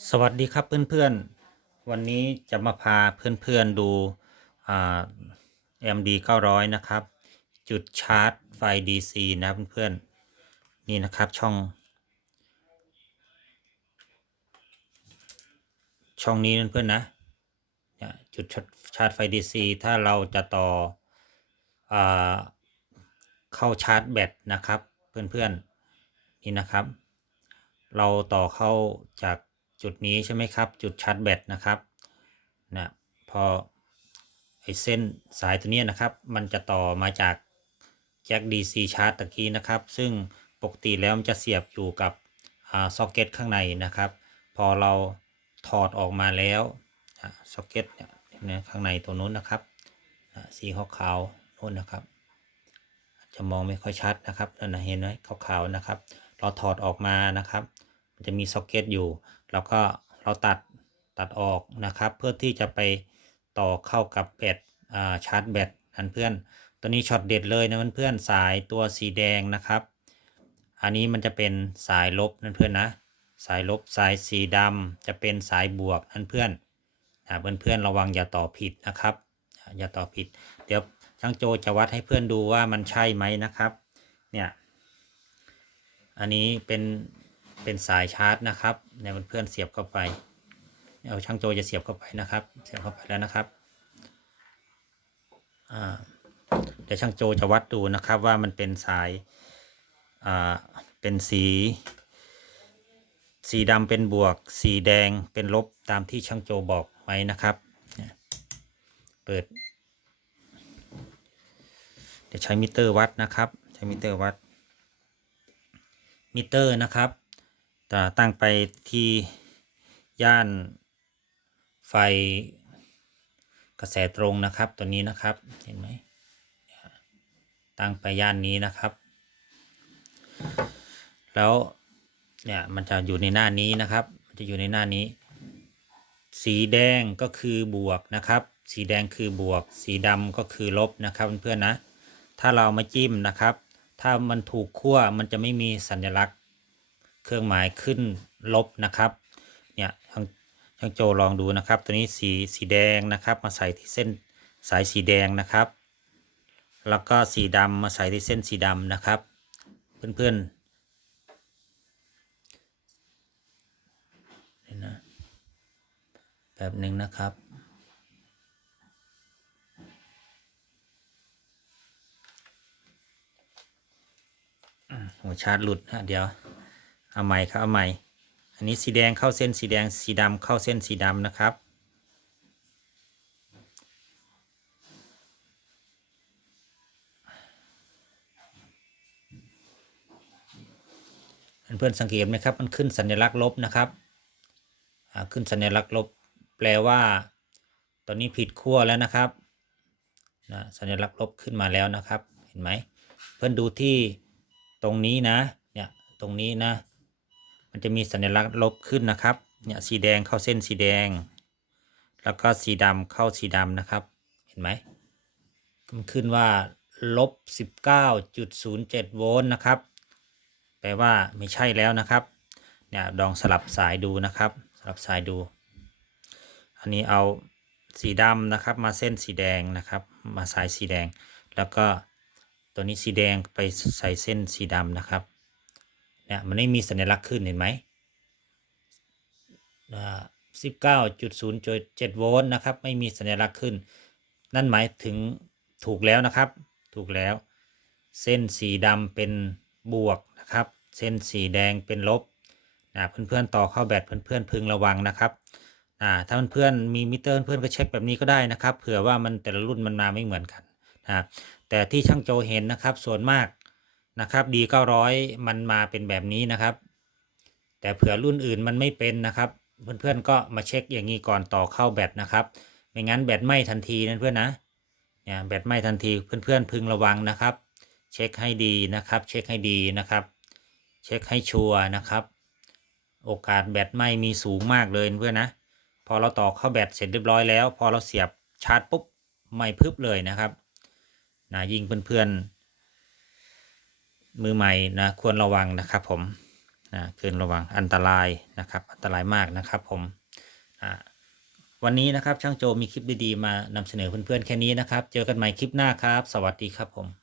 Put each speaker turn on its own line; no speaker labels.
สวัสดีครับเพื่อนๆ วันนี้จะมาพาเพื่อนๆดูอ่า MD 900 นะครับ จุดชาร์จไฟ DC นะเพื่อนๆ นี่นะครับช่อง ช่องนี้เพื่อนๆนะจุดชาร์จไฟ DC ถ้าเราจะต่ออเข้าชาร์จแบตนะครับเพื่อนๆ นี่นะครับ เราต่อเข้าจาก จุดนี้ใช่ไหมครับ จุดชาร์จแบตนะครับนะพอไอเส้นสายตัวเนี้ยนะครับ มันจะต่อมาจากแจ็ค DC ชาร์จตะกี้นะครับ ซึ่งปกติแล้วมันจะเสียบอยู่กับซ็อกเก็ตข้างในนะครับ พอเราถอดออกมาแล้วซ็อกเก็ตเนี่ยข้างในตัวนู้นนะครับนะสีขาวๆนู้นนะครับ จะมองไม่ค่อยชัดนะครับนั่นนะเห็นไหมขาวๆนะครับ เราถอดออกมานะครับ จะมีซ็อกเก็ตอยู่ แล้วก็เราตัดตัดออกนะครับ เพื่อที่จะไปต่อเข้ากับแบตชาร์จแบตนั่นเพื่อน ตัวนี้ช็อตเด็ดเลยนะเพื่อนสายตัวสีแดงนะครับ อันนี้มันจะเป็นสายลบนั่นเพื่อนนะ สายลบสายสีดำจะเป็นสายบวกนั่นเพื่อนนะเพื่อนๆระวังอย่าต่อผิดนะครับ อย่าต่อผิด เดี๋ยวช่างโจจะวัดให้เพื่อนดูว่ามันใช่ไหมนะครับ เนี่ย อันนี้เป็น เป็นสายชาร์จนะครับเนี่ยเพื่อนๆเสียบเข้าไป เอาช่างโจจะเสียบเข้าไปนะครับ เสียบเข้าไปแล้วนะครับเดี๋ยวช่างโจจะวัดดูนะครับว่ามันเป็นสายาเป็นสี สีดำเป็นบวก สีแดงเป็นลบตามที่ช่างโจบอกไว้นะครับ เปิด เดี๋ยวใช้มิเตอร์วัดนะครับ ใช้มิเตอร์วัดมิเตอร์นะครับ ตั้งไปที่ย่านไฟกระแสตรงนะครับตัวนี้นะครับเห็นไหมตั้งไปย่านนี้นะครับ แล้วเนี่ยมันจะอยู่ในหน้านี้นะครับมันจะอยู่ในหน้านี้ สีแดงก็คือบวกนะครับ สีแดงคือบวก สีดำก็คือลบนะครับเพื่อนๆนะ ถ้าเรามาจิ้มนะครับ ถ้ามันถูกขั้วมันจะไม่มีสัญลักษณ์ เครื่องหมายขึ้นลบนะครับเนี่ยทางทางโจลองดูนะครับ ตัวนี้สีสีแดงนะครับ มาใส่ที่เส้นสายสีแดงนะครับ แล้วก็สีดำมาใส่ที่เส้นสีดำนะครับ เพื่อนๆนี่นะแบบหนึ่งนะครับหัวชาร์จหลุดนะเดี๋ยว เอาใหม่ครับเอาใหม่ อันนี้สีแดงเข้าเส้นสีแดงสีดำเข้าเส้นสีดำนะครับ เพื่อนๆสังเกตไหมครับ มันขึ้นสัญลักษณ์ลบนะครับขึ้นสัญลักษณ์ลบแปลว่า ตอนนี้ผิดขั้วแล้วนะครับนะสัญลักษณ์ลบขึ้นมาแล้วนะครับ เห็นไหม เพื่อนดูที่ตรงนี้นะ เนี่ย ตรงนี้นะ มันจะมีสัญลักษณ์ลบขึ้นนะครับ เนี่ยสีแดงเข้าเส้นสีแดง แล้วก็สีดำเข้าสีดำนะครับ เห็นไหมมันขึ้นว่าลบ19.07 โวลต์นะครับ แปลว่าไม่ใช่แล้วนะครับ เนี่ยลองสลับสายดูนะครับ สลับสายดู อันนี้เอาสีดำนะครับ มาเส้นสีแดงนะครับ มาสายสีแดง แล้วก็ตัวนี้สีแดงไปใส่เส้นสีดำนะครับ เนี่ยมันไม่มีสัญลักษณ์ขึ้นเห็นไหมสิบเก้าจุดศูนย์เจ็ดโวลต์นะครับ ไม่มีสัญลักษณ์ขึ้น นั่นหมายถึงถูกแล้วนะครับ ถูกแล้ว เส้นสีดำเป็นบวกนะครับ เส้นสีแดงเป็นลบนะเพื่อนๆต่อเข้าแบตเพื่อนๆพึงระวังนะครับอ่าถ้าเพื่อนๆมีมิเตอร์เพื่อนก็เช็คแบบนี้ก็ได้นะครับ เผื่อว่ามันแต่ละรุ่นมันมาไม่เหมือนกันนะแต่ที่ช่างโจเห็นนะครับ ส่วนมาก นะครับดีเก้าร้อยมันมาเป็นแบบนี้นะครับ แต่เผื่อรุ่นอื่นมันไม่เป็นนะครับ เพื่อนๆก็มาเช็คอย่างนี้ก่อนต่อเข้าแบตนะครับไม่งั้นแบตไหม้ทันทีนะเพื่อนนะเนี่ยแบตไหม้ทันทีเพื่อนๆพึงระวังนะครับ เช็คให้ดีนะครับ เช็คให้ดีนะครับ เช็คให้ชัวร์นะครับ โอกาสแบตไหม้มีสูงมากเลยเพื่อนนะพอเราต่อเข้าแบตเสร็จเรียบร้อยแล้ว พอเราเสียบชาร์จปุ๊บไหม้พึบเลยนะครับนะยิ่งเพื่อนๆ มือใหม่นะควรระวังนะครับผมนะคืนระวังอันตรายนะครับอันตรายมากนะครับผมวันนี้นะครับช่างโจมีคลิปดีๆ มานำเสนอเพื่อนๆแค่นี้นะครับ เจอกันใหม่คลิปหน้าครับ สวัสดีครับผม